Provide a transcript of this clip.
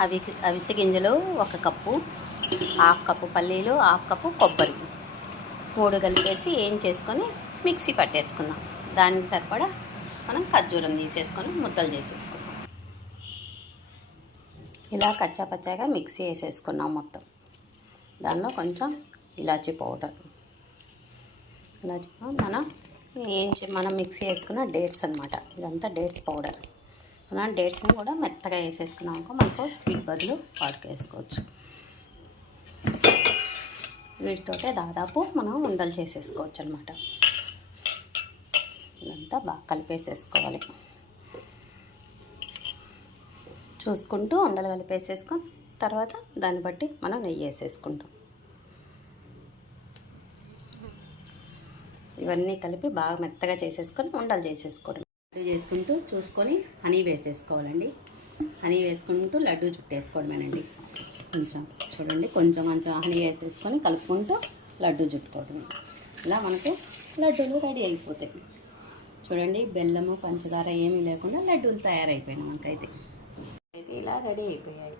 అవిసె గింజలు 1 cup, half cup పల్లీలు, హాఫ్ కప్పు కొబ్బరి 3 కలిపేసి ఏం చేసుకొని మిక్సీ పట్టేసుకుందాం. దానికి సరిపడా మనం ఖర్జూరం తీసేసుకొని ముద్దలు చేసేసుకుందాం. ఇలా కచ్చా పచ్చాగా మిక్సీ వేసేసుకున్నాం మొత్తం. దానిలో కొంచెం ఇలాచీ పౌడర్, మనం మిక్సీ వేసుకున్న డేట్స్ అనమాట. ఇదంతా డేట్స్ పౌడర్. మనం డేట్స్ని కూడా మెత్తగా వేసేసుకున్నాక మనకు స్వీట్ బదులు వాటికి వేసుకోవచ్చు. వీటితోటే దాదాపు మనం ఉండలు చేసేసుకోవచ్చు అనమాట. ఇదంతా బాగా కలిపేసేసుకోవాలి. చూసుకుంటూ ఉండలు కలిపేసేసుకొని తర్వాత దాన్ని బట్టి మనం నెయ్యి వేసేసుకుంటాం. ఇవన్నీ కలిపి బాగా మెత్తగా చేసేసుకొని ఉండలు చేసేసుకోవడం. లడ్డు చేసుకుంటూ చూసుకొని హనీ వేసేసుకోవాలండి. హనీ వేసుకుంటూ లడ్డు చుట్టేసుకోవడమేనండి. చూడండి కొంచెం హనీ వేసేసుకొని కలుపుకుంటూ లడ్డు చుట్టుకోవడమే. ఇలా మనకు లడ్డూలు రెడీ అయిపోతాయి. చూడండి బెల్లము పంచదార ఏమీ లేకుండా లడ్డూలు తయారైపోయినాయి. మనకైతే ఇలా రెడీ అయిపోయాయి.